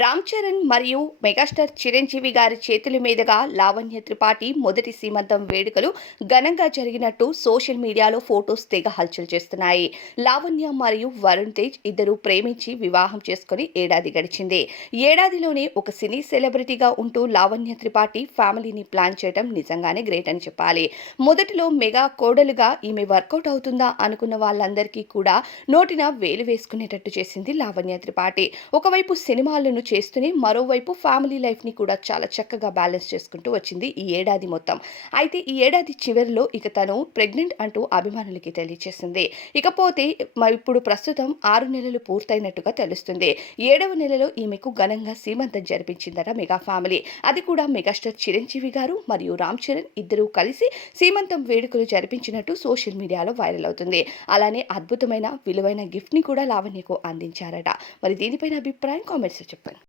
రామ్ చరణ్ మరియు మెగాస్టార్ చిరంజీవి గారి చేతుల మీదుగా లావణ్య త్రిపాఠి మొదటి సీమంతం వేడుకలు ఘనంగా జరిగినట్టు సోషల్ మీడియాలో ఫోటోస్ తెగ హల్చల్ చేస్తున్నాయి. లావణ్య మరియు వరుణ్ తేజ్ ఇద్దరు ప్రేమించి వివాహం చేసుకుని ఏడాది గడిచింది. ఏడాదిలోనే ఒక సినీ సెలబ్రిటీగా ఉంటూ లావణ్య త్రిపాఠి ఫ్యామిలీని ప్లాన్ చేయడం నిజంగానే గ్రేట్ అని చెప్పాలి. మొదటిలో మెగా కోడలుగా ఈమె వర్కౌట్ అవుతుందా అనుకున్న వాళ్ళందరికీ కూడా నోటిన వేలు వేసుకునేటట్టు చేసింది లావణ్య త్రిపాఠి. ఒకవైపు సినిమాలను చేస్తూనే మరోవైపు ఫ్యామిలీ లైఫ్ని కూడా చాలా చక్కగా బ్యాలెన్స్ చేసుకుంటూ వచ్చింది ఈ ఏడాది మొత్తం. అయితే ఈ ఏడాది చివరిలో ఇక తను ప్రెగ్నెంట్ అంటూ అభిమానులకి తెలియజేసింది. ఇకపోతే ఇప్పుడు ప్రస్తుతం 6 నెలలు పూర్తయినట్టుగా తెలుస్తుంది. 7వ నెలలో ఈమెకు ఘనంగా సీమంతం జరిపించిందట మెగా ఫ్యామిలీ. అది కూడా మెగాస్టార్ చిరంజీవి గారు మరియు రామ్ చరణ్ ఇద్దరూ కలిసి సీమంతం వేడుకలు జరిపించినట్టు సోషల్ మీడియాలో వైరల్ అవుతుంది. అలానే అద్భుతమైన విలువైన గిఫ్ట్ని కూడా లావణ్యకు అందించారట. మరి దీనిపైన అభిప్రాయం కామెంట్స్ చెప్పండి.